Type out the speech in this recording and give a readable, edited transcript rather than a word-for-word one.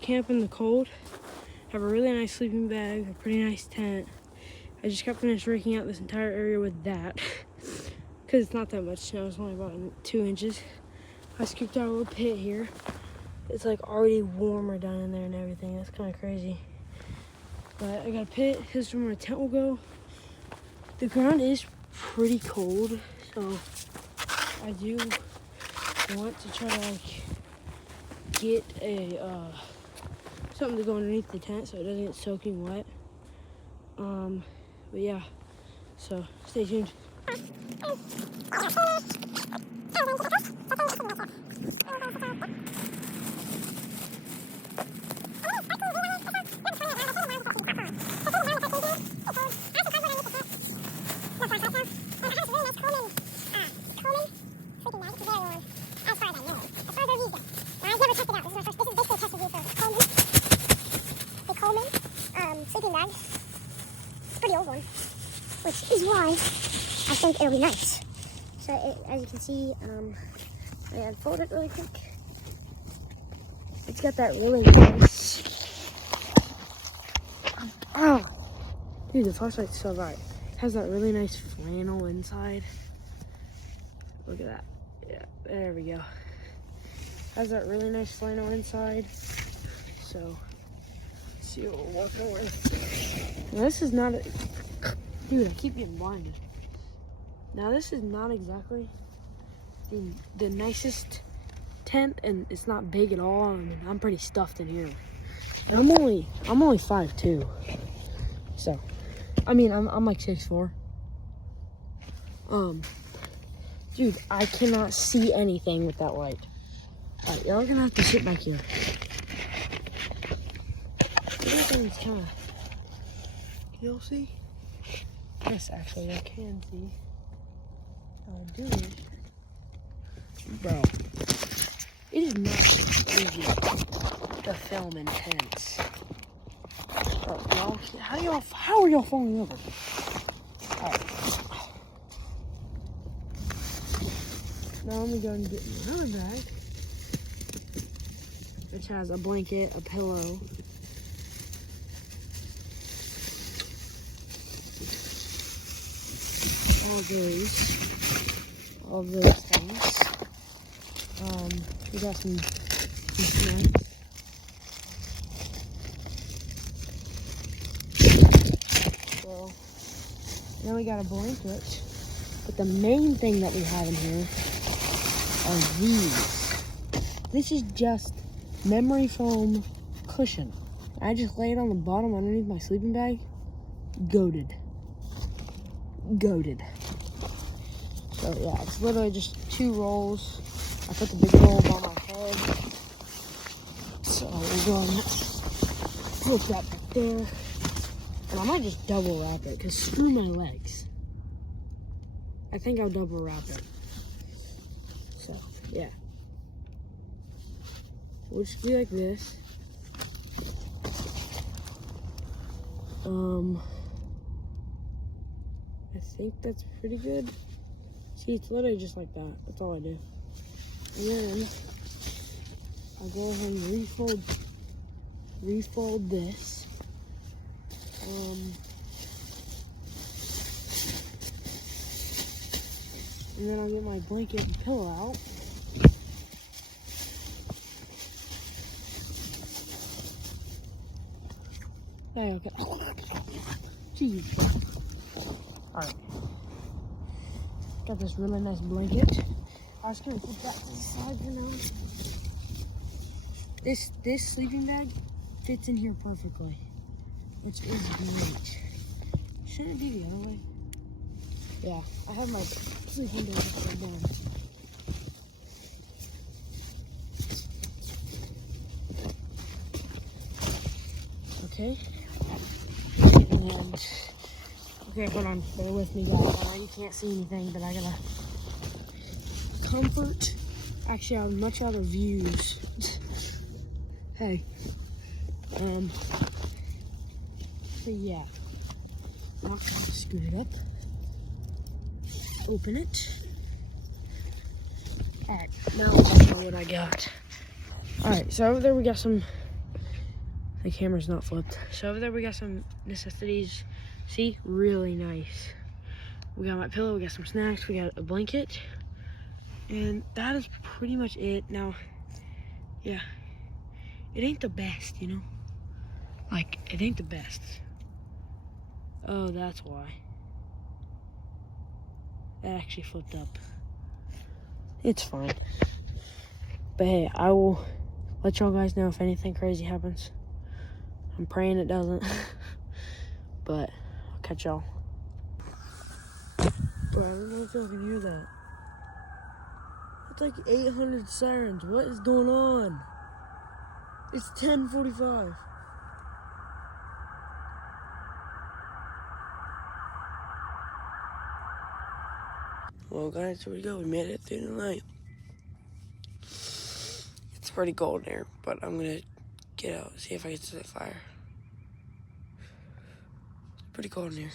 camp in the cold. Have a really nice sleeping bag, a pretty nice tent. I just got finished raking out this entire area with that because it's not that much snow. It's only about 2 inches. I scooped out a little pit here. It's like already warmer down in there and everything. That's kind of crazy. But I got a pit. This is where my tent will go. The ground is pretty cold, so I do want to try to like get a something to go underneath the tent so it doesn't get soaking wet. But yeah, so stay tuned. Sleeping bag. It's a pretty old one, which is why I think it'll be nice. So as you can see, I unfold it really quick. It's got that really nice. Oh, dude, the flashlight's so bright. It has that really nice flannel inside. Look at that. Yeah, there we go. Has that really nice flannel inside. So, let's see what we're working with. Now, this is not a... Dude, I keep getting blinded. Now, this is not exactly the nicest tent, and it's not big at all. I mean, I'm pretty stuffed in here. And I'm only 5'2". So, I mean, I'm like 6'4". Dude, I cannot see anything with that light. Alright, y'all gonna have to sit back here. Everything's kind of... You'll see? Yes, actually, I can see. I'll do it. Bro, it is not easy to film in tents. Bro, y'all, how are y'all falling over? Alright. Now I'm gonna go and get another bag, which has a blanket, a pillow, all those things. We got some snacks. So, now we got a blanket. But the main thing that we have in here are these. This is just memory foam cushion. I just lay it on the bottom underneath my sleeping bag. Goated. So yeah, it's literally just 2 rolls. I put the big roll on my head. So we'll go and put that back there. And I might just double wrap it, because screw my legs. I think I'll double wrap it. So, yeah. We'll just be like this. I think that's pretty good. See, it's literally just like that. That's all I do. And then I'll go ahead and refold this. And then I'll get my blanket and pillow out. Hey, okay. Jeez. Alright. Got this really nice blanket. I was gonna put that to the side for now. This sleeping bag fits in here perfectly, which is great. Shouldn't it be the other way? Yeah, I have my sleeping bag upside down. Okay. And okay, hold on, bear with me guys. I know you can't see anything, but I gotta comfort. Actually, I would much rather views. Hey. So yeah. I'll scoot it up. Open it. Alright, now I'll show you what I got. Alright, so over there we got some The camera's not flipped. So over there we got some necessities. See, really nice. We got my pillow, we got some snacks, we got a blanket. And that is pretty much it. Now, yeah, it ain't the best, you know? Like, it ain't the best. Oh, that's why. That actually flipped up. It's fine. But hey, I will let y'all guys know if anything crazy happens. I'm praying it doesn't. But I'll catch y'all. Bro, I don't know if y'all can hear that. It's like 800 sirens. What is going on? It's 10:45. Well, guys, here we go. We made it through the night. It's pretty cold there, but I'm gonna get out, see if I can set fire. It's pretty cold in here.